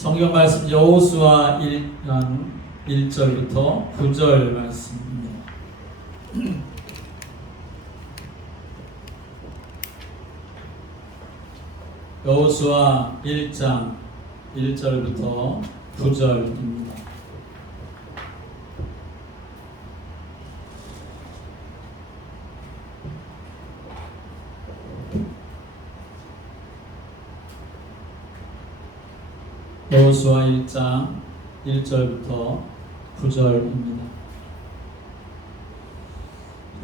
성경 말씀 여호수아 1절부터 9절 말씀입니다. 여호수아 1장 1절부터 9절입니다. 여호수아 1장 1절부터 9절입니다.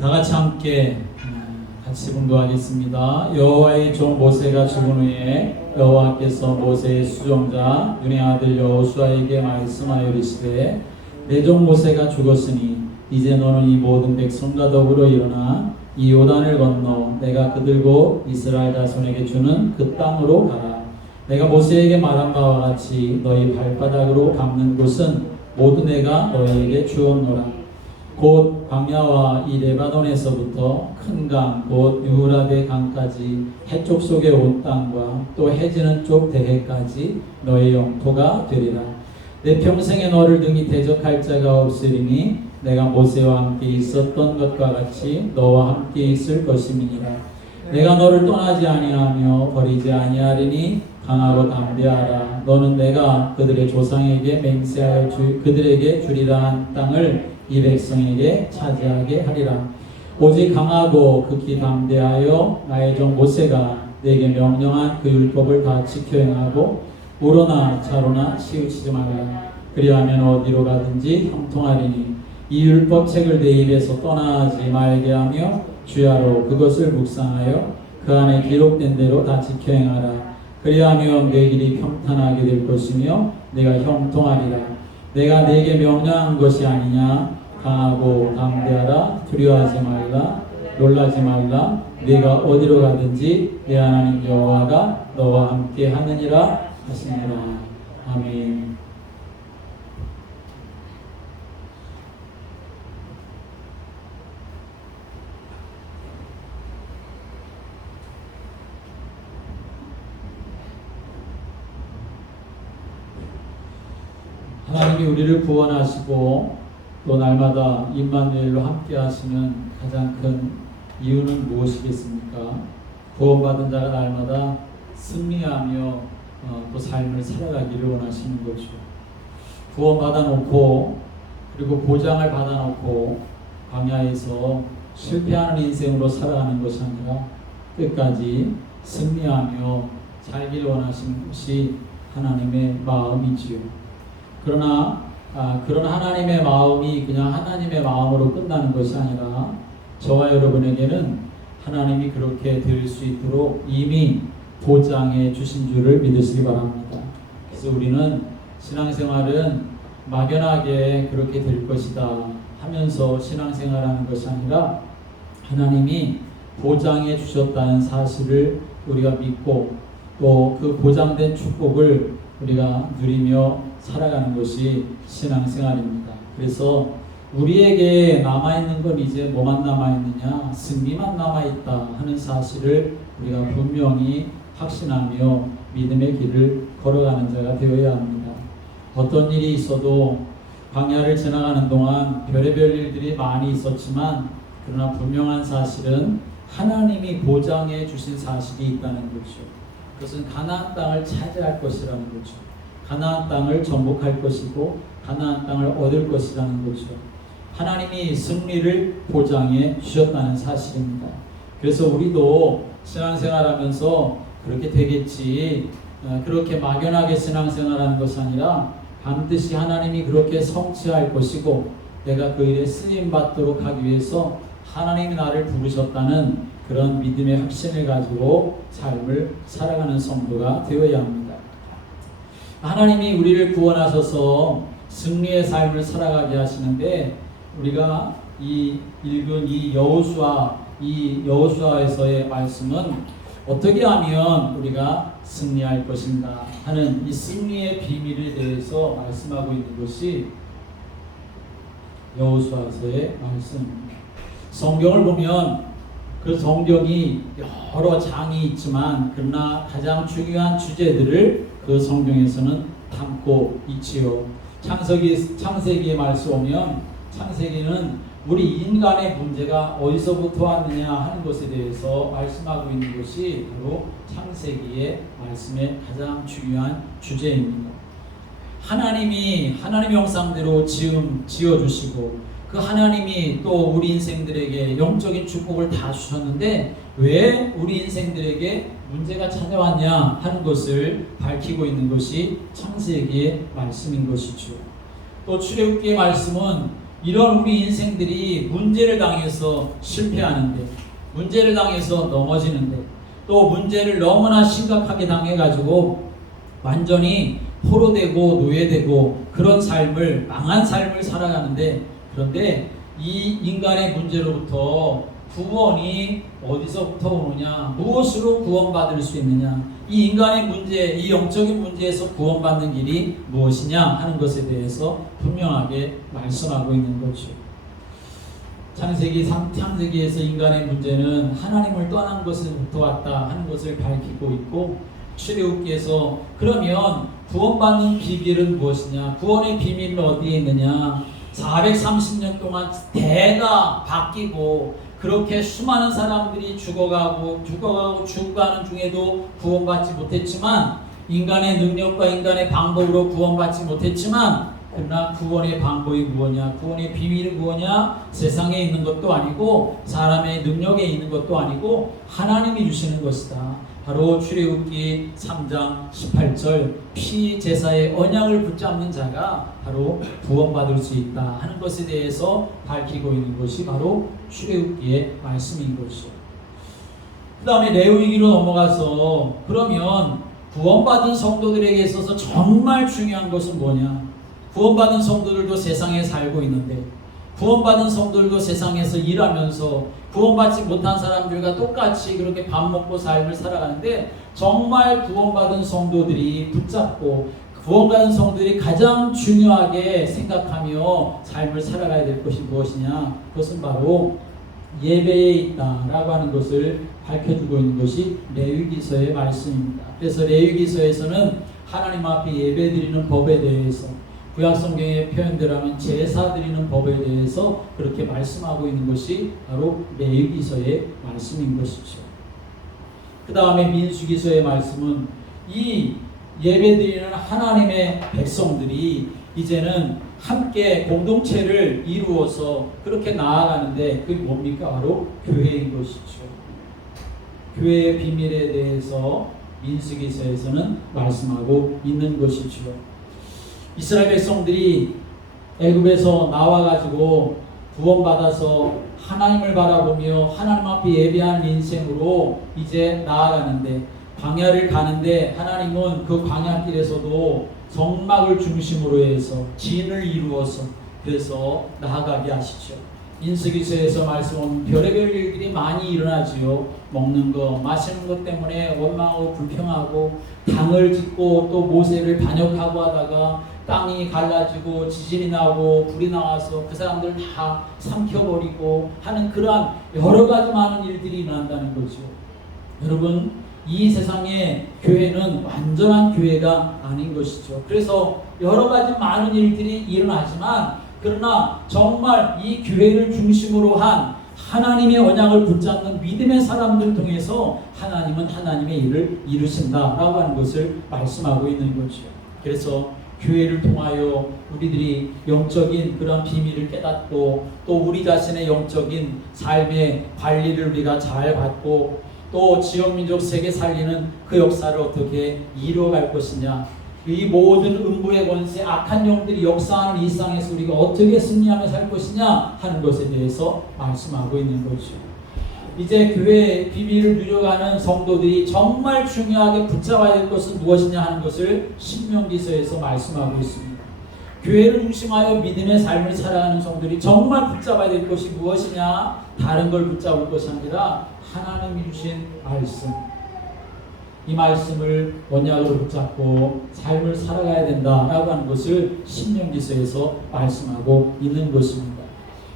다같이 함께 같이 봉독하겠습니다. 여호와의 종 모세가 죽은 후에 여호와께서 모세의 수종자 눈의 아들 여호수아에게 말씀하여 이르시되 내 종 모세가 죽었으니 이제 너는 이 모든 백성과 더불어 일어나 이 요단을 건너 내가 그들고 이스라엘 자손에게 주는 그 땅으로 가라. 내가 모세에게 말한 바와 같이 너희 발바닥으로 밟는 곳은 모두 내가 너희에게 주었노라. 곧 광야와 이 레바논에서부터 큰 강 곧 유브라데 강까지 해쪽 속의 온 땅과 또 해지는 쪽 대해까지 너희 영토가 되리라. 내 평생에 너를 등이 대적할 자가 없으리니 내가 모세와 함께 있었던 것과 같이 너와 함께 있을 것임이니라. 내가 너를 떠나지 아니하며 버리지 아니하리니 강하고 담대하라. 너는 내가 그들의 조상에게 맹세하여 그들에게 주리라 한 땅을 이 백성에게 차지하게 하리라. 오직 강하고 극히 담대하여 나의 종 모세가 내게 명령한 그 율법을 다 지켜 행하고 우로나 차로나 치우치지 말라. 그리하면 어디로 가든지 형통하리니 이 율법책을 내 입에서 떠나지 말게 하며 주야로 그것을 묵상하여 그 안에 기록된 대로 다 지켜 행하라. 그리하면 내 길이 평탄하게 될 것이며 내가 형통하리라. 내가 내게 명령한 것이 아니냐. 강하고 담대하라. 두려워하지 말라. 놀라지 말라. 네가 어디로 가든지 내 하나님 여호와가 너와 함께 하느니라 하시니라. 아멘. 하나님이 우리를 구원하시고 또 날마다 임마누엘로 함께 하시는 가장 큰 이유는 무엇이겠습니까? 구원받은 자가 날마다 승리하며 또 삶을 살아가기를 원하시는 거죠. 구원받아 놓고 그리고 보장을 받아 놓고 광야에서 실패하는 인생으로 살아가는 것이 아니라 끝까지 승리하며 살기를 원하시는 것이 하나님의 마음이지요. 그러나 그런 하나님의 마음이 그냥 하나님의 마음으로 끝나는 것이 아니라 저와 여러분에게는 하나님이 그렇게 될 수 있도록 이미 보장해 주신 줄을 믿으시기 바랍니다. 그래서 우리는 신앙생활은 막연하게 그렇게 될 것이다 하면서 신앙생활하는 것이 아니라 하나님이 보장해 주셨다는 사실을 우리가 믿고 또 그 보장된 축복을 우리가 누리며 살아가는 것이 신앙생활입니다. 그래서 우리에게 남아있는 건 이제 뭐만 남아있느냐? 승리만 남아있다 하는 사실을 우리가 분명히 확신하며 믿음의 길을 걸어가는 자가 되어야 합니다. 어떤 일이 있어도 광야를 지나가는 동안 별의별 일들이 많이 있었지만 그러나 분명한 사실은 하나님이 보장해 주신 사실이 있다는 거죠. 그것은 가나안 땅을 차지할 것이라는 거죠. 가나안 땅을 정복할 것이고 가나안 땅을 얻을 것이라는 거죠. 하나님이 승리를 보장해 주셨다는 사실입니다. 그래서 우리도 신앙생활하면서 그렇게 되겠지, 그렇게 막연하게 신앙생활하는 것이 아니라 반드시 하나님이 그렇게 성취할 것이고 내가 그 일에 쓰임받도록 하기 위해서 하나님이 나를 부르셨다는 그런 믿음의 확신을 가지고 삶을 살아가는 성도가 되어야 합니다. 하나님이 우리를 구원하셔서 승리의 삶을 살아가게 하시는데 우리가 읽은 이 여호수아에서의 말씀은 어떻게 하면 우리가 승리할 것인가 하는 이 승리의 비밀에 대해서 말씀하고 있는 것이 여호수아서의 말씀입니다. 성경을 보면 그 성경이 여러 장이 있지만 그러나 가장 중요한 주제들을 그 성경에서는 담고 있지요. 창세기의 말씀 오면 창세기는 우리 인간의 문제가 어디서부터 왔느냐 하는 것에 대해서 말씀하고 있는 것이 바로 창세기의 말씀의 가장 중요한 주제입니다. 하나님의 형상대로 지어주시고 그 하나님이 또 우리 인생들에게 영적인 축복을 다 주셨는데 왜 우리 인생들에게 문제가 찾아왔냐 하는 것을 밝히고 있는 것이 창세기의 말씀인 것이죠. 또 출애굽기의 말씀은 이런 우리 인생들이 문제를 당해서 실패하는데, 문제를 당해서 넘어지는데, 또 문제를 너무나 심각하게 당해가지고 완전히 포로되고 노예되고 그런 삶을, 망한 삶을 살아가는데, 그런데 이 인간의 문제로부터 구원이 어디서부터 오느냐, 무엇으로 구원받을 수 있느냐, 이 인간의 문제, 이 영적인 문제에서 구원받는 길이 무엇이냐 하는 것에 대해서 분명하게 말씀하고 있는 거죠. 창세기에서 인간의 문제는 하나님을 떠난 것으로부터 왔다 하는 것을 밝히고 있고, 출애굽기에서 그러면 구원받는 비밀은 무엇이냐, 구원의 비밀은 어디에 있느냐, 430년 동안 대가 바뀌고 그렇게 수많은 사람들이 죽어가는 중에도 구원받지 못했지만, 인간의 능력과 인간의 방법으로 구원받지 못했지만, 그러나 구원의 방법이 무엇이냐, 구원의 비밀이 무엇이냐, 세상에 있는 것도 아니고 사람의 능력에 있는 것도 아니고 하나님이 주시는 것이다. 바로 출애굽기 3장 18절 피제사의 언약을 붙잡는 자가 바로 구원받을 수 있다 하는 것에 대해서 밝히고 있는 것이 바로 출애굽기의 말씀인 것이죠. 그 다음에 레위기로 넘어가서 그러면 구원받은 성도들에게 있어서 정말 중요한 것은 뭐냐, 구원받은 성도들도 세상에 살고 있는데, 구원받은 성도들도 세상에서 일하면서 구원받지 못한 사람들과 똑같이 그렇게 밥 먹고 삶을 살아가는데, 정말 구원받은 성도들이 붙잡고 구원받은 성도들이 가장 중요하게 생각하며 삶을 살아가야 될 것이 무엇이냐, 그것은 바로 예배에 있다라고 하는 것을 밝혀주고 있는 것이 레위기서의 말씀입니다. 그래서 레위기서에서는 하나님 앞에 예배드리는 법에 대해서, 구약성경의 표현대로 하면 제사 드리는 법에 대해서 그렇게 말씀하고 있는 것이 바로 레위기서의 말씀인 것이죠. 그 다음에 민수기서의 말씀은 이 예배드리는 하나님의 백성들이 이제는 함께 공동체를 이루어서 그렇게 나아가는데, 그게 뭡니까? 바로 교회인 것이죠. 교회의 비밀에 대해서 민수기서에서는 말씀하고 있는 것이죠. 이스라엘 백성들이 애굽에서 나와가지고 구원받아서 하나님을 바라보며 하나님 앞에 예배하는 인생으로 이제 나아가는데, 광야를 가는데 하나님은 그 광야길에서도 성막을 중심으로 해서 진을 이루어서 그래서 나아가게 하시죠. 인수기서에서 말씀은 별의별 일들이 많이 일어나지요. 먹는 것, 마시는 것 때문에 원망하고 불평하고 당을 짓고 또 모세를 반역하고 하다가 땅이 갈라지고 지진이 나고 불이 나와서 그 사람들 다 삼켜버리고 하는 그러한 여러 가지 많은 일들이 일어난다는 거죠. 여러분, 이 세상의 교회는 완전한 교회가 아닌 것이죠. 그래서 여러 가지 많은 일들이 일어나지만, 그러나 정말 이 교회를 중심으로 한 하나님의 언약을 붙잡는 믿음의 사람들 통해서 하나님은 하나님의 일을 이루신다라고 하는 것을 말씀하고 있는 거죠. 그래서 교회를 통하여 우리들이 영적인 그런 비밀을 깨닫고, 또 우리 자신의 영적인 삶의 관리를 우리가 잘 받고, 또 지역민족 세계 살리는 그 역사를 어떻게 이루어갈 것이냐, 이 모든 음부의 권세, 악한 영들이 역사하는 이 세상에서 우리가 어떻게 승리하며 살 것이냐 하는 것에 대해서 말씀하고 있는 거죠. 이제 교회의 비밀을 누려가는 성도들이 정말 중요하게 붙잡아야 될 것은 무엇이냐 하는 것을 신명기서에서 말씀하고 있습니다. 교회를 중심하여 믿음의 삶을 살아가는 성도들이 정말 붙잡아야 될 것이 무엇이냐, 다른 걸 붙잡을 것이 아니라 하나님이 주신 말씀, 이 말씀을 언약으로 붙잡고 삶을 살아가야 된다라고 하는 것을 신명기서에서 말씀하고 있는 것입니다.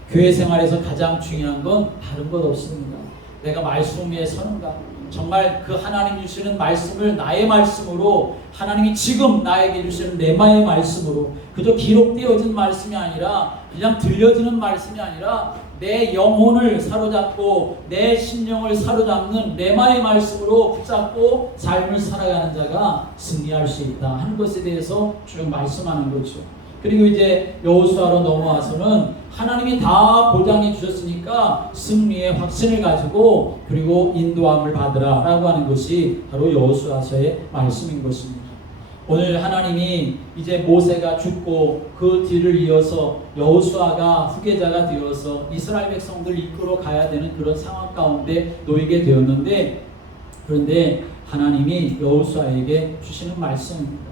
교회 생활에서 가장 중요한 건 다른 것 없습니다. 내가 말씀 위에 서는가, 정말 그 하나님 주시는 말씀을 나의 말씀으로, 하나님이 지금 나에게 주시는 레마의 말씀으로, 그저 기록되어진 말씀이 아니라, 그냥 들려지는 말씀이 아니라 내 영혼을 사로잡고 내 심령을 사로잡는 레마의 말씀으로 붙잡고 삶을 살아가는 자가 승리할 수 있다 하는 것에 대해서 쭉 말씀하는 거죠. 그리고 이제 여호수아로 넘어와서는 하나님이 다 보장해 주셨으니까 승리의 확신을 가지고 그리고 인도함을 받으라 라고 하는 것이 바로 여호수아서의 말씀인 것입니다. 오늘 하나님이 이제 모세가 죽고 그 뒤를 이어서 여호수아가 후계자가 되어서 이스라엘 백성들을 이끌어 가야 되는 그런 상황 가운데 놓이게 되었는데, 그런데 하나님이 여호수아에게 주시는 말씀입니다.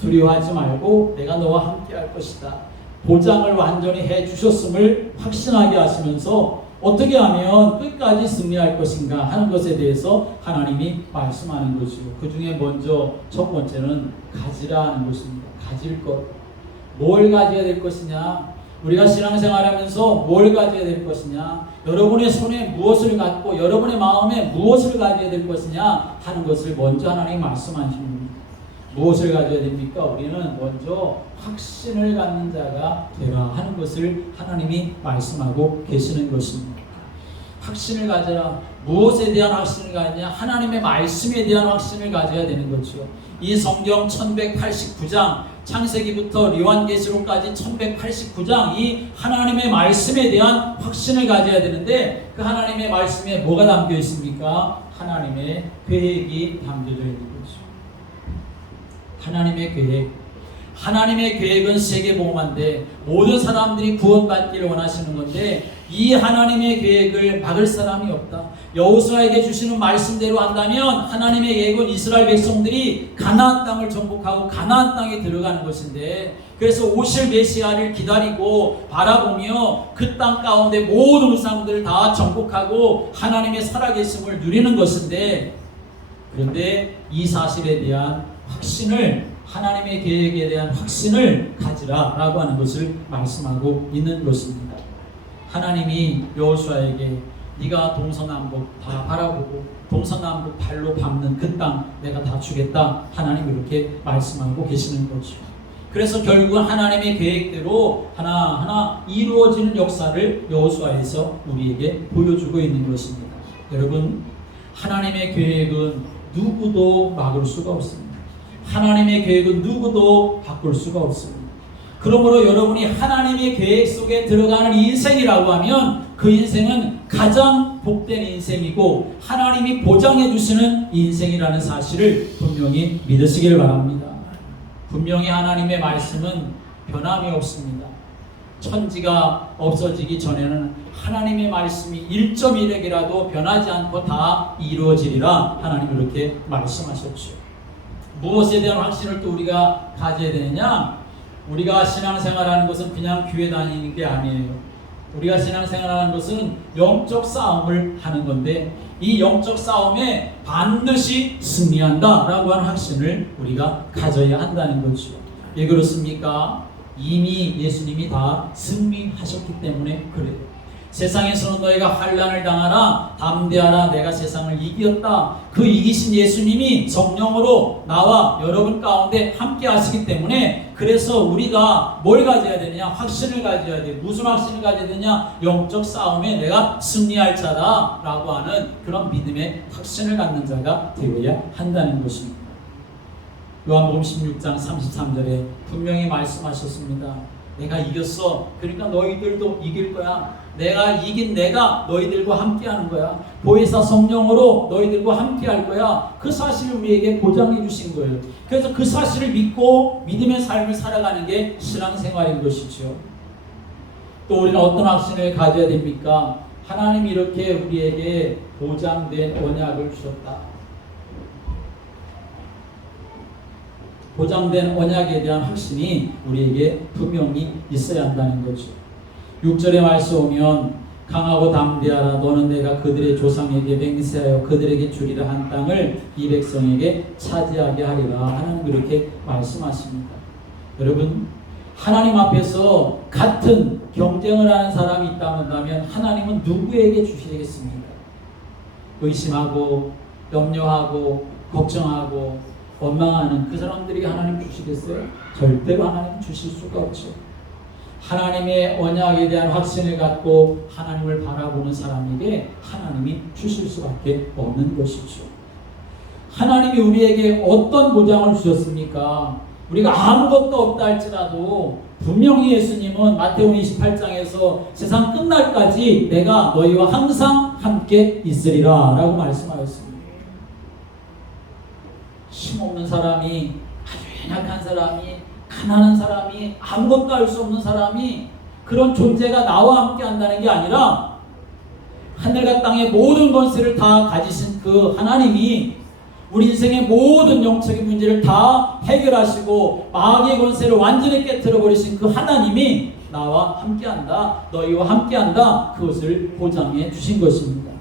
두려워하지 말고 내가 너와 함께 할 것이다. 보장을 완전히 해 주셨음을 확신하게 하시면서 어떻게 하면 끝까지 승리할 것인가 하는 것에 대해서 하나님이 말씀하는 거죠. 그 중에 먼저 첫 번째는 가지라 하는 것입니다. 가질 것. 뭘 가져야 될 것이냐? 우리가 신앙생활하면서 뭘 가져야 될 것이냐? 여러분의 손에 무엇을 갖고 여러분의 마음에 무엇을 가져야 될 것이냐 하는 것을 먼저 하나님 말씀하십니다. 무엇을 가져야 됩니까? 우리는 먼저 확신을 갖는 자가 되라 하는 것을 하나님이 말씀하고 계시는 것입니다. 확신을 가져라. 무엇에 대한 확신을 가지냐? 하나님의 말씀에 대한 확신을 가져야 되는 거죠. 이 성경 1189장, 창세기부터 요한계시록까지 1189장, 이 하나님의 말씀에 대한 확신을 가져야 되는데, 그 하나님의 말씀에 뭐가 담겨 있습니까? 하나님의 계획이 담겨져 있는 거죠. 하나님의 계획. 하나님의 계획은 세계복음화인데 모든 사람들이 구원받기를 원하시는 건데, 이 하나님의 계획을 막을 사람이 없다. 여호수아에게 주시는 말씀대로 한다면 하나님의 계획은 이스라엘 백성들이 가나안 땅을 정복하고 가나안 땅에 들어가는 것인데, 그래서 오실 메시아를 기다리고 바라보며 그 땅 가운데 모든 우상들을 다 정복하고 하나님의 살아계심을 누리는 것인데, 그런데 이 사실에 대한 확신을, 하나님의 계획에 대한 확신을 가지라 라고 하는 것을 말씀하고 있는 것입니다. 하나님이 여호수아에게 네가 동서남북 다 바라보고 동서남북 발로 밟는 그 땅 내가 다 주겠다, 하나님이 이렇게 말씀하고 계시는 거죠. 그래서 결국은 하나님의 계획대로 하나하나 이루어지는 역사를 여호수아에서 우리에게 보여주고 있는 것입니다. 여러분, 하나님의 계획은 누구도 막을 수가 없습니다. 하나님의 계획은 누구도 바꿀 수가 없습니다. 그러므로 여러분이 하나님의 계획 속에 들어가는 인생이라고 하면 그 인생은 가장 복된 인생이고 하나님이 보장해 주시는 인생이라는 사실을 분명히 믿으시길 바랍니다. 분명히 하나님의 말씀은 변함이 없습니다. 천지가 없어지기 전에는 하나님의 말씀이 1.1핵이라도 변하지 않고 다 이루어지리라 하나님 이렇게 말씀하셨죠. 무엇에 대한 확신을 또 우리가 가져야 되느냐? 우리가 신앙생활하는 것은 그냥 교회 다니는 게 아니에요. 우리가 신앙생활하는 것은 영적 싸움을 하는 건데, 이 영적 싸움에 반드시 승리한다 라고 하는 확신을 우리가 가져야 한다는 거죠. 왜 그렇습니까? 이미 예수님이 다 승리하셨기 때문에 그래요. 세상에서는 너희가 환난을 당하라, 담대하라, 내가 세상을 이겼다. 그 이기신 예수님이 성령으로 나와 여러분 가운데 함께 하시기 때문에, 그래서 우리가 뭘 가져야 되느냐? 확신을 가져야 돼. 무슨 확신을 가져야 되냐? 영적 싸움에 내가 승리할 자다 라고 하는 그런 믿음의 확신을 갖는 자가 되어야 한다는 것입니다. 요한복음 16장 33절에 분명히 말씀하셨습니다. 내가 이겼어. 그러니까 너희들도 이길 거야. 내가 이긴 내가 너희들과 함께하는 거야. 보혜사 성령으로 너희들과 함께할 거야. 그 사실을 우리에게 보장해 주신 거예요. 그래서 그 사실을 믿고 믿음의 삶을 살아가는 게 신앙생활인 것이죠. 또 우리는 어떤 확신을 가져야 됩니까? 하나님이 이렇게 우리에게 보장된 언약을 주셨다. 보장된 언약에 대한 확신이 우리에게 분명히 있어야 한다는 거죠. 6절의 말씀 오면 강하고 담대하라, 너는 내가 그들의 조상에게 맹세하여 그들에게 주리라 한 땅을 이 백성에게 차지하게 하리라 하나님 그렇게 말씀하십니다. 여러분, 하나님 앞에서 같은 경쟁을 하는 사람이 있다면 하나님은 누구에게 주시겠습니까? 의심하고 염려하고 걱정하고 원망하는 그 사람들이 하나님 주시겠어요? 절대로 하나님 주실 수가 없죠. 하나님의 언약에 대한 확신을 갖고 하나님을 바라보는 사람에게 하나님이 주실 수밖에 없는 것이죠. 하나님이 우리에게 어떤 보장을 주셨습니까? 우리가 아무것도 없다 할지라도 분명히 예수님은 마태복음 28장에서 세상 끝날까지 내가 너희와 항상 함께 있으리라 라고 말씀하였습니다. 힘없는 사람이, 아주 연약한 사람이, 가난한 사람이, 아무것도 할 수 없는 사람이 그런 존재가 나와 함께 한다는 게 아니라 하늘과 땅의 모든 권세를 다 가지신 그 하나님이 우리 인생의 모든 영적인 문제를 다 해결하시고 마귀의 권세를 완전히 깨트려 버리신 그 하나님이 나와 함께한다, 너희와 함께한다, 그것을 보장해 주신 것입니다.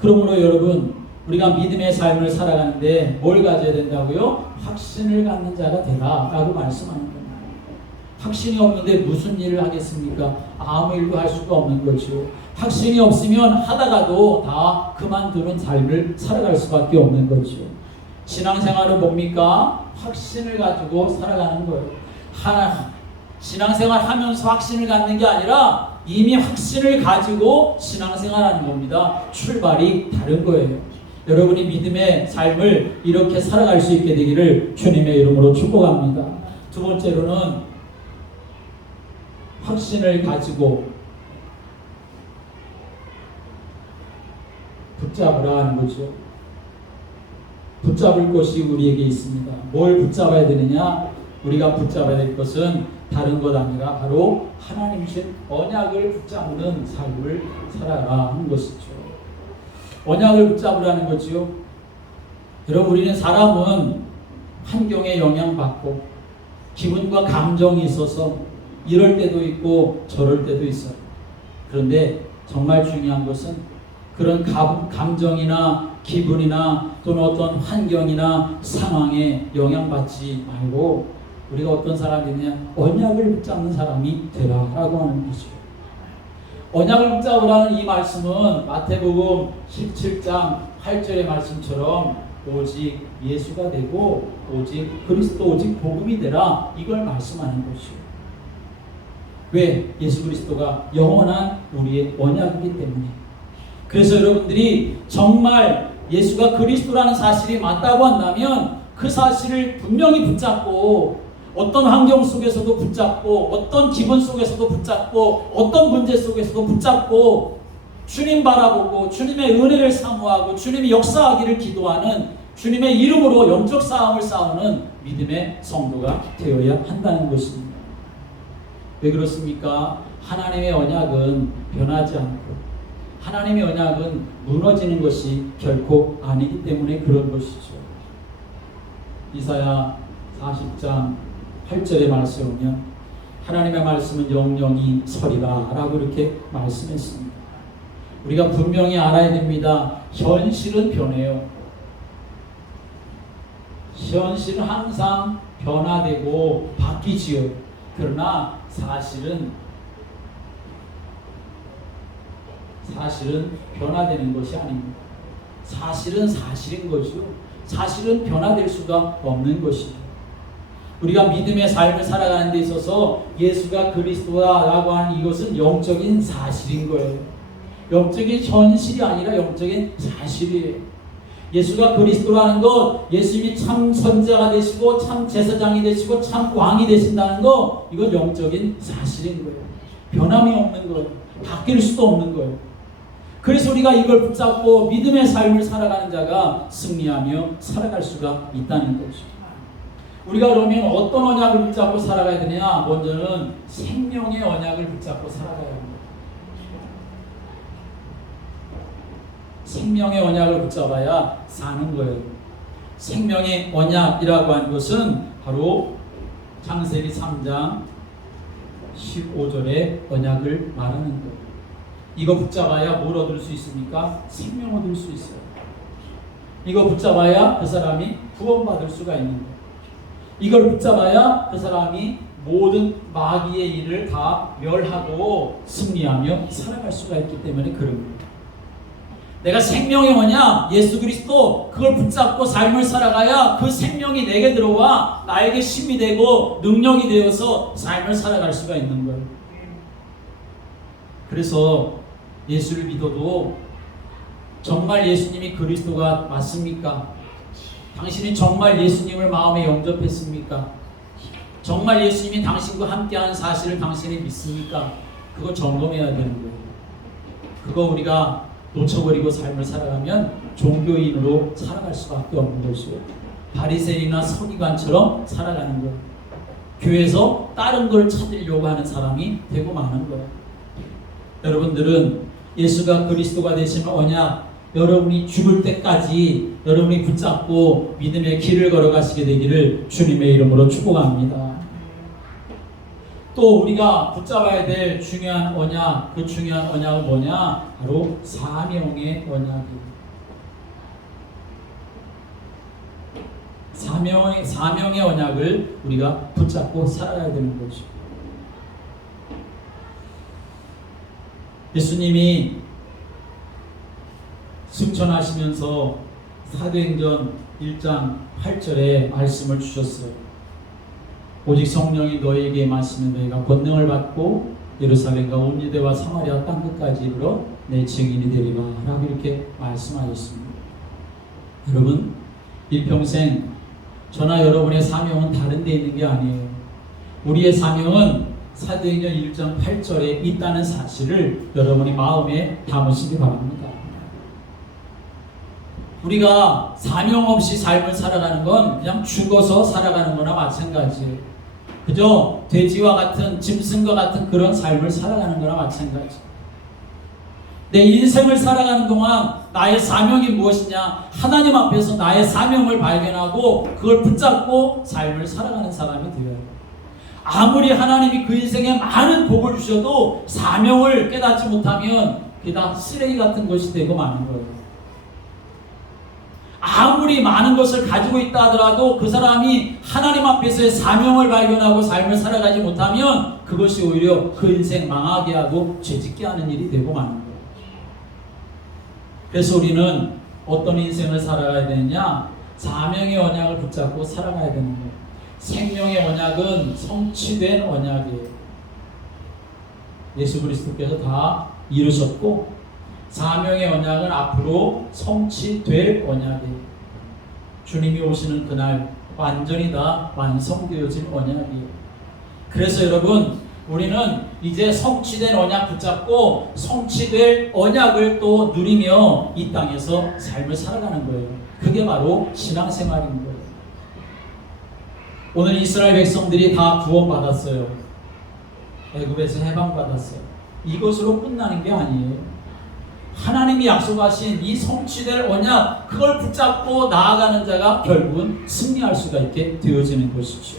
그러므로 여러분, 우리가 믿음의 삶을 살아가는데 뭘 가져야 된다고요? 확신을 갖는 자가 되라 라고 말씀합니다. 확신이 없는데 무슨 일을 하겠습니까? 아무 일도 할 수가 없는 거죠. 확신이 없으면 하다가도 다 그만두는 삶을 살아갈 수밖에 없는 거죠. 신앙생활은 뭡니까? 확신을 가지고 살아가는 거예요. 신앙생활 하면서 확신을 갖는 게 아니라 이미 확신을 가지고 신앙생활하는 겁니다. 출발이 다른 거예요. 여러분이 믿음의 삶을 이렇게 살아갈 수 있게 되기를 주님의 이름으로 축복합니다. 두 번째로는 확신을 가지고 붙잡으라 하는 거죠. 붙잡을 것이 우리에게 있습니다. 뭘 붙잡아야 되느냐? 우리가 붙잡아야 될 것은 다른 것 아니라 바로 하나님 주신 언약을 붙잡는 삶을 살아라 하는 것이죠. 언약을 붙잡으라는 거죠. 여러분, 우리는 사람은 환경에 영향받고 기분과 감정이 있어서 이럴 때도 있고 저럴 때도 있어요. 그런데 정말 중요한 것은 그런 감정이나 기분이나 또는 어떤 환경이나 상황에 영향받지 말고 우리가 어떤 사람이냐, 언약을 붙잡는 사람이 되라라고 하는 거죠. 언약을 붙잡으라는 이 말씀은 마태복음 17장 8절의 말씀처럼 오직 예수가 되고 오직 그리스도, 오직 복음이 되라, 이걸 말씀하는 것이죠. 왜? 예수 그리스도가 영원한 우리의 언약이기 때문에. 그래서 여러분들이 정말 예수가 그리스도라는 사실이 맞다고 한다면 그 사실을 분명히 붙잡고 어떤 환경 속에서도 붙잡고 어떤 기분 속에서도 붙잡고 어떤 문제 속에서도 붙잡고 주님 바라보고 주님의 은혜를 사모하고 주님이 역사하기를 기도하는 주님의 이름으로 영적 싸움을 싸우는 믿음의 성도가 되어야 한다는 것입니다. 왜 그렇습니까? 하나님의 언약은 변하지 않고 하나님의 언약은 무너지는 것이 결코 아니기 때문에 그런 것이죠. 이사야 40장 8절의 말씀에 보면 하나님의 말씀은 영영이 서리라 라고 이렇게 말씀했습니다. 우리가 분명히 알아야 됩니다. 현실은 변해요. 현실은 항상 변화되고 바뀌지요. 그러나 사실은 변화되는 것이 아닙니다. 사실은 사실인 거죠. 사실은 변화될 수가 없는 것이죠. 우리가 믿음의 삶을 살아가는 데 있어서 예수가 그리스도라고 하는 이것은 영적인 사실인 거예요. 영적인 현실이 아니라 영적인 사실이에요. 예수가 그리스도라는 것, 예수님이 참 선지자가 되시고 참 제사장이 되시고 참 왕이 되신다는 것, 이건 영적인 사실인 거예요. 변함이 없는 거예요. 바뀔 수도 없는 거예요. 그래서 우리가 이걸 붙잡고 믿음의 삶을 살아가는 자가 승리하며 살아갈 수가 있다는 거죠. 우리가 그러면 어떤 언약을 붙잡고 살아가야 되냐? 먼저는 생명의 언약을 붙잡고 살아가야 합니다. 생명의 언약을 붙잡아야 사는 거예요. 생명의 언약이라고 하는 것은 바로 창세기 3장 15절의 언약을 말하는 거예요. 이거 붙잡아야 뭘 얻을 수 있습니까? 생명 얻을 수 있어요. 이거 붙잡아야 그 사람이 구원받을 수가 있는 거예요. 이걸 붙잡아야 그 사람이 모든 마귀의 일을 다 멸하고 승리하며 살아갈 수가 있기 때문에 그런 거예요. 내가 생명의 언약 예수 그리스도 그걸 붙잡고 삶을 살아가야 그 생명이 내게 들어와 나에게 힘이 되고 능력이 되어서 삶을 살아갈 수가 있는 거예요. 그래서 예수를 믿어도 정말 예수님이 그리스도가 맞습니까? 당신이 정말 예수님을 마음에 영접했습니까? 정말 예수님이 당신과 함께하는 사실을 당신이 믿습니까? 그거 점검해야 되는 거예요. 그거 우리가 놓쳐버리고 삶을 살아가면 종교인으로 살아갈 수밖에 없는 것이에요. 바리새인이나 서기관처럼 살아가는 거예요. 교회에서 다른 걸 찾으려고 하는 사람이 되고 마는 거예요. 여러분들은 예수가 그리스도가 되시는 언약, 여러분이 죽을 때까지 여러분이 붙잡고 믿음의 길을 걸어가시게 되기를 주님의 이름으로 축복합니다. 또 우리가 붙잡아야 될 중요한 언약, 그 중요한 언약은 뭐냐? 바로 사명의 언약입니다. 사명의 언약을 우리가 붙잡고 살아가야 되는 거죠. 예수님이 승천하시면서 사도행전 1장 8절에 말씀을 주셨어요. 오직 성령이 너희에게 임하시면 너희가 권능을 받고 예루살렘과 온 유대와 사마리아 땅끝까지 이르러 내 증인이 되리라 라고 이렇게 말씀하셨습니다. 여러분, 일평생 저나 여러분의 사명은 다른 데 있는 게 아니에요. 우리의 사명은 사도행전 1장 8절에 있다는 사실을 여러분이 마음에 담으시기 바랍니다. 우리가 사명 없이 삶을 살아가는 건 그냥 죽어서 살아가는 거나 마찬가지예요. 그저 돼지와 같은, 짐승과 같은 그런 삶을 살아가는 거나 마찬가지예요. 내 인생을 살아가는 동안 나의 사명이 무엇이냐? 하나님 앞에서 나의 사명을 발견하고 그걸 붙잡고 삶을 살아가는 사람이 되어야 해요. 아무리 하나님이 그 인생에 많은 복을 주셔도 사명을 깨닫지 못하면 그게 다 쓰레기 같은 것이 되고 마는 거예요. 아무리 많은 것을 가지고 있다 하더라도 그 사람이 하나님 앞에서의 사명을 발견하고 삶을 살아가지 못하면 그것이 오히려 그 인생 망하게 하고 죄짓게 하는 일이 되고 마는 거예요. 그래서 우리는 어떤 인생을 살아가야 되느냐? 사명의 언약을 붙잡고 살아가야 되는 거예요. 생명의 언약은 성취된 언약이에요. 예수 그리스도께서 다 이루셨고 사명의 언약은 앞으로 성취될 언약이에요. 주님이 오시는 그날 완전히 다 완성되어진 언약이에요. 그래서 여러분, 우리는 이제 성취된 언약 붙잡고 성취될 언약을 또 누리며 이 땅에서 삶을 살아가는 거예요. 그게 바로 신앙생활인 거예요. 오늘 이스라엘 백성들이 다 구원받았어요. 애굽에서 해방받았어요. 이것으로 끝나는 게 아니에요. 하나님이 약속하신 이 성취될 언약, 그걸 붙잡고 나아가는 자가 결국은 승리할 수가 있게 되어지는 것이죠.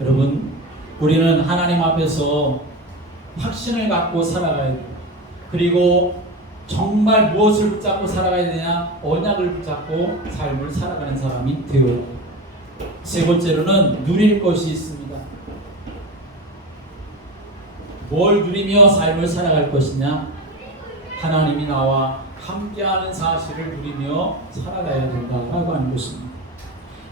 여러분, 우리는 하나님 앞에서 확신을 갖고 살아가야 돼요. 그리고 정말 무엇을 붙잡고 살아가야 되냐? 언약을 붙잡고 삶을 살아가는 사람이 되어야 돼요. 세 번째로는 누릴 것이 있습니다. 뭘 누리며 삶을 살아갈 것이냐? 하나님이 나와 함께하는 사실을 누리며 살아가야 된다라고 하는 것입니다.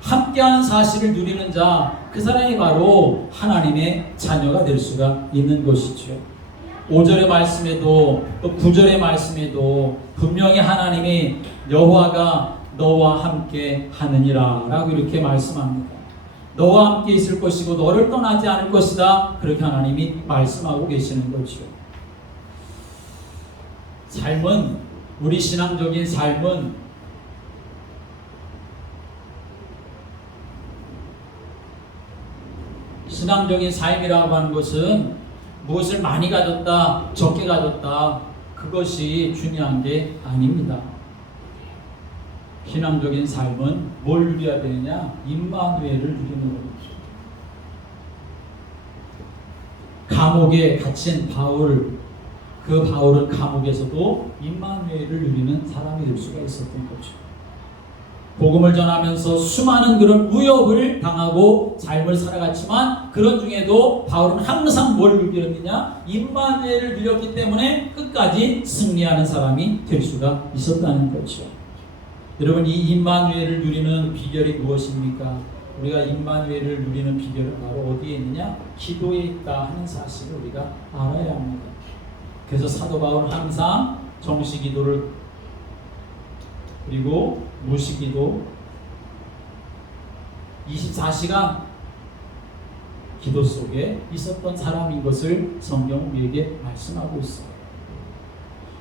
함께하는 사실을 누리는 자, 그 사람이 바로 하나님의 자녀가 될 수가 있는 것이죠. 5절의 말씀에도 또 9절의 말씀에도 분명히 하나님이 여호와가 너와 함께 하느니라 라고 이렇게 말씀합니다. 너와 함께 있을 것이고 너를 떠나지 않을 것이다, 그렇게 하나님이 말씀하고 계시는 거죠. 삶은, 우리 신앙적인 삶은 신앙적인 삶이라고 하는 것은 무엇을 많이 가졌다, 적게 가졌다, 그것이 중요한 게 아닙니다. 신앙적인 삶은 뭘 누려야 되느냐? 임마누엘을 누리는 겁니다. 감옥에 갇힌 바울, 그 바울은 감옥에서도 임마누엘을 누리는 사람이 될 수가 있었던 거죠. 복음을 전하면서 수많은 그런 위협을 당하고 삶을 살아갔지만 그런 중에도 바울은 항상 뭘 누렸느냐? 임마누엘을 누렸기 때문에 끝까지 승리하는 사람이 될 수가 있었다는 거죠. 여러분, 이 임마누엘을 누리는 비결이 무엇입니까? 우리가 임마누엘을 누리는 비결은 바로 어디에 있느냐? 기도에 있다 하는 사실을 우리가 알아야 합니다. 그래서 사도 바울은 항상 정시기도를 그리고 무시기도 24시간 기도 속에 있었던 사람인 것을 성경은 우리에게 말씀하고 있어요.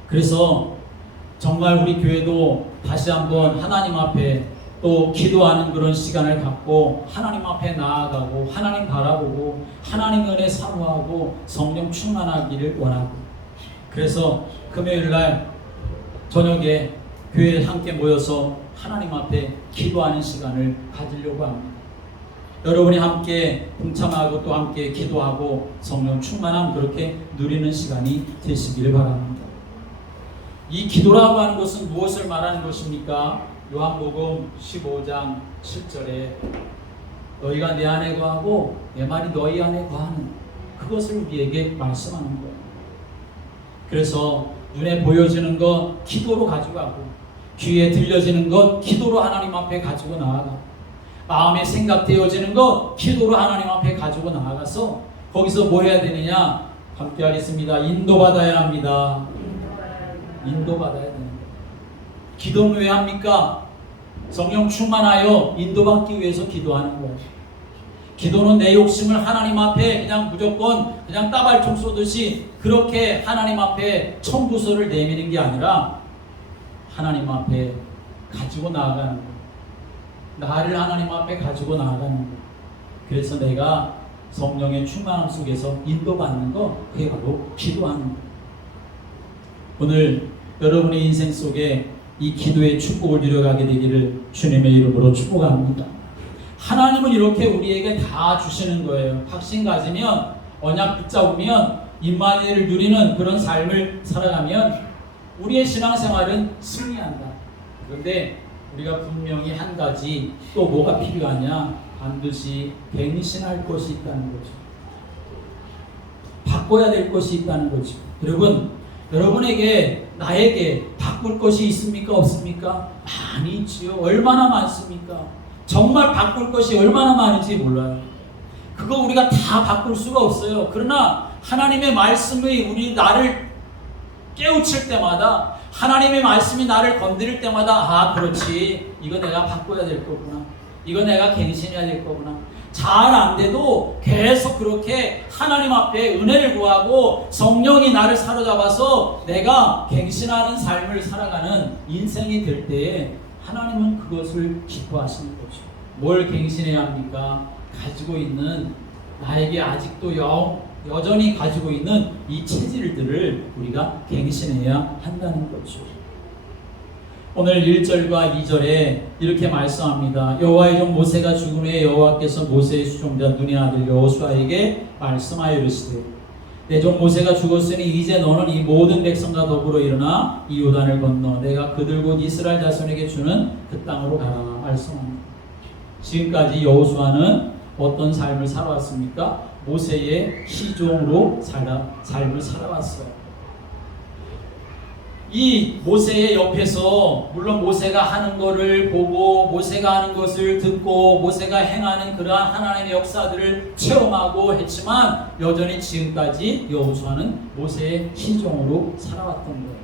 그래서 정말 우리 교회도 다시 한번 하나님 앞에 또 기도하는 그런 시간을 갖고 하나님 앞에 나아가고 하나님 바라보고 하나님 은혜 사모하고 성령 충만하기를 원하고, 그래서 금요일날 저녁에 교회에 함께 모여서 하나님 앞에 기도하는 시간을 가지려고 합니다. 여러분이 함께 동참하고 또 함께 기도하고 성령 충만함 그렇게 누리는 시간이 되시기를 바랍니다. 이 기도라고 하는 것은 무엇을 말하는 것입니까? 요한복음 15장 7절에 너희가 내 안에 거하고 내 말이 너희 안에 거하는 그것을 우리에게 말씀하는 거예요. 그래서 눈에 보여지는 것 기도로 가져가고 귀에 들려지는 것 기도로 하나님 앞에 가지고 나아가고 마음에 생각되어지는 것 기도로 하나님 앞에 가지고 나아가서 거기서 뭐 해야 되느냐? 함께 하겠습니다. 인도받아야 합니다. 인도받아야 됩니다. 기도는 왜 합니까? 성령 충만하여 인도받기 위해서 기도하는 거예요. 기도는 내 욕심을 하나님 앞에 그냥 무조건 그냥 따발총 쏘듯이 그렇게 하나님 앞에 청구서를 내미는 게 아니라 하나님 앞에 가지고 나아가는 거예요. 나를 하나님 앞에 가지고 나아가는 거예요. 그래서 내가 성령의 충만함 속에서 인도받는 거, 그게 바로 기도하는 거예요. 오늘 여러분의 인생 속에 이 기도의 축복을 누려가게 되기를 주님의 이름으로 축복합니다. 하나님은 이렇게 우리에게 다 주시는 거예요. 확신 가지면, 언약 붙잡으면, 임마누엘을 누리는 그런 삶을 살아가면 우리의 신앙생활은 승리한다. 그런데 우리가 분명히 한 가지 또 뭐가 필요하냐? 반드시 갱신할 것이 있다는 거죠. 바꿔야 될 것이 있다는 거죠. 여러분에게 나에게 바꿀 것이 있습니까? 없습니까? 많이 있지요. 얼마나 많습니까? 정말 바꿀 것이 얼마나 많은지 몰라요. 그거 우리가 다 바꿀 수가 없어요. 그러나 하나님의 말씀이 나를 깨우칠 때마다, 하나님의 말씀이 나를 건드릴 때마다 아 그렇지, 이거 내가 바꿔야 될 거구나, 이거 내가 갱신해야 될 거구나. 잘 안 돼도 계속 그렇게 하나님 앞에 은혜를 구하고 성령이 나를 사로잡아서 내가 갱신하는 삶을 살아가는 인생이 될 때에 하나님은 그것을 기뻐하시는 거죠. 뭘 갱신해야 합니까? 가지고 있는, 나에게 아직도 여전히 가지고 있는 이 체질들을 우리가 갱신해야 한다는 거죠. 오늘 1절과 2절에 이렇게 말씀합니다. 여호와의 종 모세가 죽은 후에 여호와께서 모세의 수종자 눈의 아들 여호수아에게 말씀하여 이르시되 내 종 모세가 죽었으니 이제 너는 이 모든 백성과 더불어 일어나 이 요단을 건너 내가 그들 곧 이스라엘 자손에게 주는 그 땅으로 가라 말씀합니다. 지금까지 여호수아는 어떤 삶을 살아왔습니까? 모세의 시종으로 삶을 살아왔어요. 이 모세의 옆에서 물론 모세가 하는 것을 보고 모세가 하는 것을 듣고 모세가 행하는 그러한 하나님의 역사들을 체험하고 했지만 여전히 지금까지 여호수아는 모세의 시종으로 살아왔던 거예요.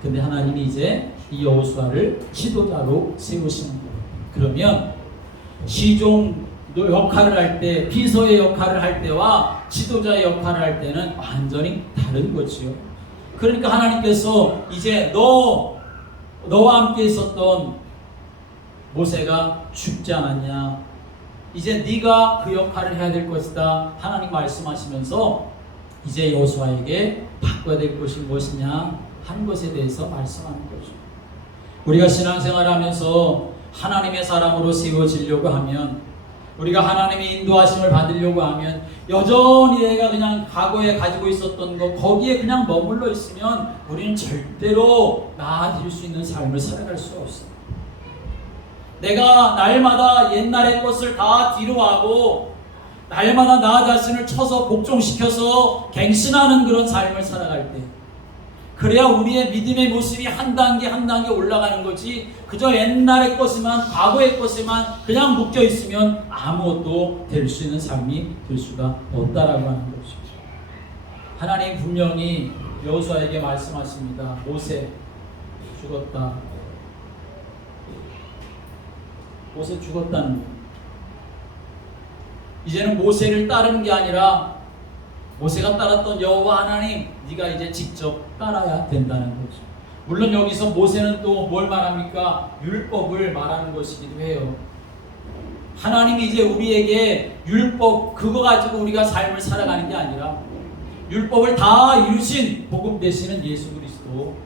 근데 하나님이 이제 이 여호수아를 지도자로 세우시는 거예요. 그러면 시종 역할을 할 때, 비서의 역할을 할 때와 지도자의 역할을 할 때는 완전히 다른 거지요. 그러니까 하나님께서 이제 너와 함께 있었던 모세가 죽지 않았냐, 이제 네가 그 역할을 해야 될 것이다 하나님 말씀하시면서 이제 여호수아에게 바꿔야 될 것이 무엇이냐 하는 것에 대해서 말씀하는 거죠. 우리가 신앙생활하면서 하나님의 사람으로 세워지려고 하면, 우리가 하나님의 인도하심을 받으려고 하면 여전히 내가 그냥 과거에 가지고 있었던 것 거기에 그냥 머물러 있으면 우리는 절대로 나아질 수 있는 삶을 살아갈 수가 없어요. 내가 날마다 옛날의 것을 다 뒤로 하고 날마다 나 자신을 쳐서 복종시켜서 갱신하는 그런 삶을 살아갈 때, 그래야 우리의 믿음의 모습이 한 단계 한 단계 올라가는 거지, 그저 옛날의 것에만, 과거의 것에만 그냥 묶여 있으면 아무것도 될 수 있는 삶이 될 수가 없다라고 하는 것이죠. 하나님 분명히 여호수아에게 말씀하십니다. 모세 죽었다. 모세 죽었다는 거예요. 이제는 모세를 따르는 게 아니라 모세가 따랐던 여호와 하나님, 네가 이제 직접 따라야 된다는 거죠. 물론 여기서 모세는 또 뭘 말합니까? 율법을 말하는 것이기도 해요. 하나님이 이제 우리에게 율법 그거 가지고 우리가 삶을 살아가는 게 아니라 율법을 다 이루신 복음 되시는 예수 그리스도,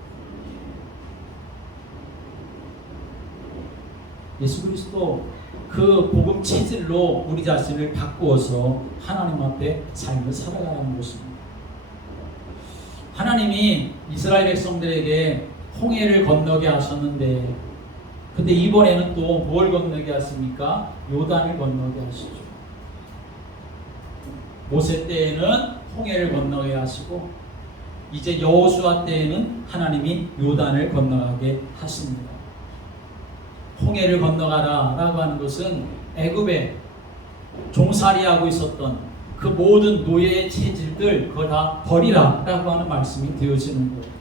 예수 그리스도 그 복음 체질로 우리 자신을 바꾸어서 하나님 앞에 삶을 살아가는 것입니다. 하나님이 이스라엘 백성들에게 홍해를 건너게 하셨는데, 근데 이번에는 또 뭘 건너게 하십니까? 요단을 건너게 하시죠. 모세 때에는 홍해를 건너게 하시고, 이제 여호수아 때에는 하나님이 요단을 건너가게 하십니다. 홍해를 건너가라 라고 하는 것은 애굽에 종살이하고 있었던 그 모든 노예의 체질들 그걸 다 버리라 라고 하는 말씀이 되어지는 거예요.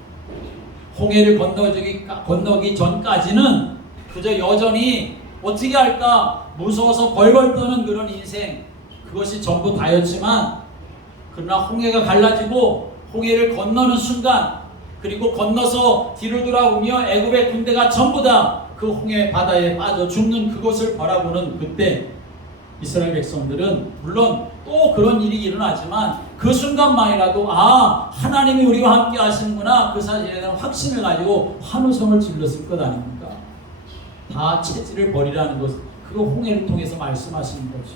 홍해를 건너기 전까지는 그저 여전히 어떻게 할까 무서워서 벌벌 떠는 그런 인생, 그것이 전부 다였지만, 그러나 홍해가 갈라지고 홍해를 건너는 순간, 그리고 건너서 뒤를 돌아보며 애굽의 군대가 전부 다 그 홍해 바다에 빠져 죽는 그것을 바라보는 그때 이스라엘 백성들은 물론 또 그런 일이 일어나지만 그 순간만이라도 하나님이 우리와 함께 하시는구나, 그 사실에 대한 확신을 가지고 환호성을 질렀을 것 아닙니까? 다 체질을 버리라는 것, 그거 홍해를 통해서 말씀하시는 거죠.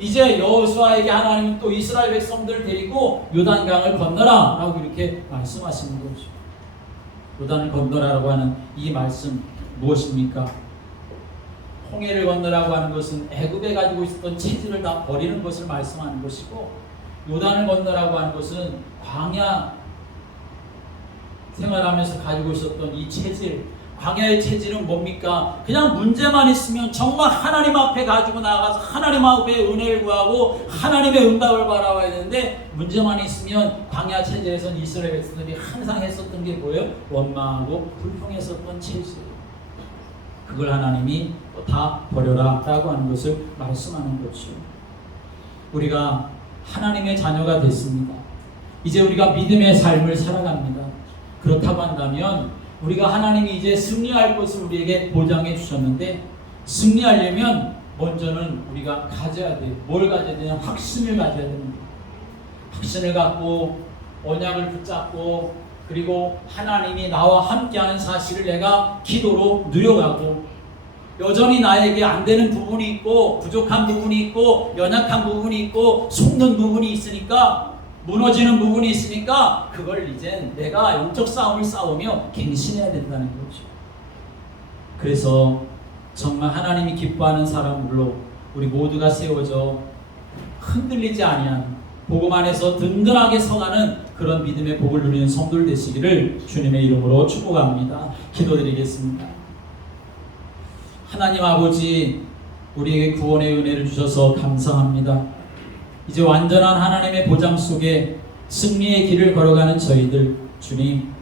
이제 여호수아에게 하나님은 또 이스라엘 백성들을 데리고 요단강을 건너라 라고 이렇게 말씀하시는 거죠. 요단을 건너라라고 하는 이 말씀 무엇입니까? 홍해를 건너라고 하는 것은 애굽에 가지고 있었던 체질을 다 버리는 것을 말씀하는 것이고, 요단을 건너라고 하는 것은 광야 생활하면서 가지고 있었던 이 체질, 광야의 체질은 뭡니까? 그냥 문제만 있으면 정말 하나님 앞에 가지고 나가서 하나님 앞에 은혜를 구하고 하나님의 응답을 바라봐야 되는데, 문제만 있으면 광야 체질에서는 이스라엘 백성들이 항상 했었던 게 뭐예요? 원망하고 불평했었던 체질. 그걸 하나님이 다 버려라 라고 하는 것을 말씀하는 것이죠. 우리가 하나님의 자녀가 됐습니다. 이제 우리가 믿음의 삶을 살아갑니다. 그렇다고 한다면 우리가 하나님이 이제 승리할 것을 우리에게 보장해 주셨는데, 승리하려면 먼저는 우리가 가져야 돼요. 뭘 가져야 되냐? 확신을 가져야 됩니다. 확신을 갖고 언약을 붙잡고, 그리고 하나님이 나와 함께하는 사실을 내가 기도로 누려가고, 여전히 나에게 안 되는 부분이 있고 부족한 부분이 있고 연약한 부분이 있고 속는 부분이 있으니까, 무너지는 부분이 있으니까 그걸 이젠 내가 영적 싸움을 싸우며 갱신해야 된다는 거죠. 그래서 정말 하나님이 기뻐하는 사람으로 우리 모두가 세워져 흔들리지 아니한 복음 안에서 든든하게 서가는 그런 믿음의 복을 누리는 성도들 되시기를 주님의 이름으로 축복합니다. 기도드리겠습니다. 하나님 아버지, 우리에게 구원의 은혜를 주셔서 감사합니다. 이제 완전한 하나님의 보장 속에 승리의 길을 걸어가는 저희들, 주님,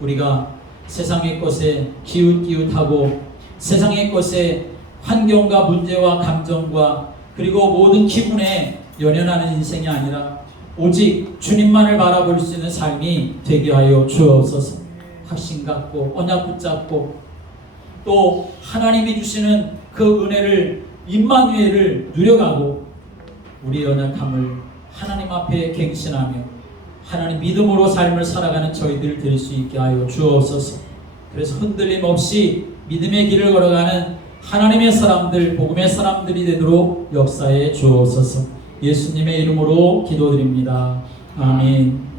우리가 세상의 것에 기웃기웃하고 세상의 것에 환경과 문제와 감정과 그리고 모든 기분에 연연하는 인생이 아니라 오직 주님만을 바라볼 수 있는 삶이 되게 하여 주옵소서. 확신 갖고 언약 붙잡고 또 하나님이 주시는 그 은혜를, 임마누엘을 누려가고 우리의 연약함을 하나님 앞에 갱신하며 하나님 믿음으로 삶을 살아가는 저희들 될 수 있게 하여 주옵소서. 그래서 흔들림 없이 믿음의 길을 걸어가는 하나님의 사람들, 복음의 사람들이 되도록 역사해 주옵소서. 예수님의 이름으로 기도드립니다. 아멘.